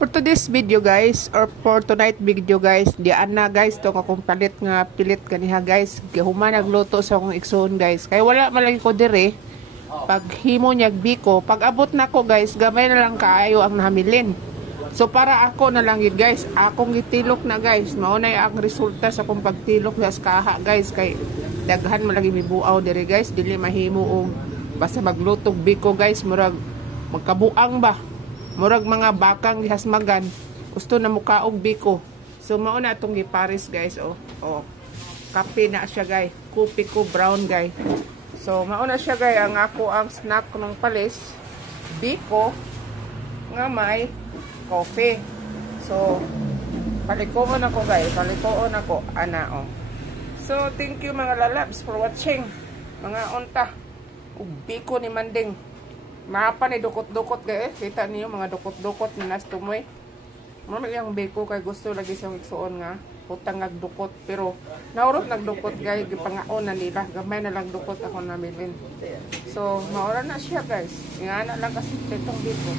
For today's video guys, or for tonight video guys, diyan na guys, to akong palit nga pilit kaniha guys. Human nagluto sa akong igsoon guys. Kaya wala malagi ko dire. Pag himo niya biko, pag abot na ko guys, gamay na lang kaayo ang nahamilin. So para ako na lang yun guys, akong gitilok na guys. Maunay ang resulta sa akong pagtilok sa kaha guys. Kay daghan malagi mibuaw dire guys, dili mahimo og basta maglutog biko guys, murag magkabuang ba. Murag mga bakang gihasmagan, gusto na mukaog biko. So mao na itong giparis guys. Oh, kape na siya guys, kopi ko brown guys. So mao na siya guys ang ako ang snack ng palis, biko nga may coffee. So palikoon ako guys, palikoon ako ana. So thank you mga lalabs for watching. Mga unta ug biko ni Manding. Mapa ni dukot-dukot guys. Kita niyo mga dukot-dukot ni nas tumoy. Muna yung beko kay gusto lagi siyang igsuon nga putang nagdukot, pero naurot nagdukot guys, gipangaon na nila. Gamay na lang dukot ako namilin. So maura na siya guys. Nga na lang kasi itong beko.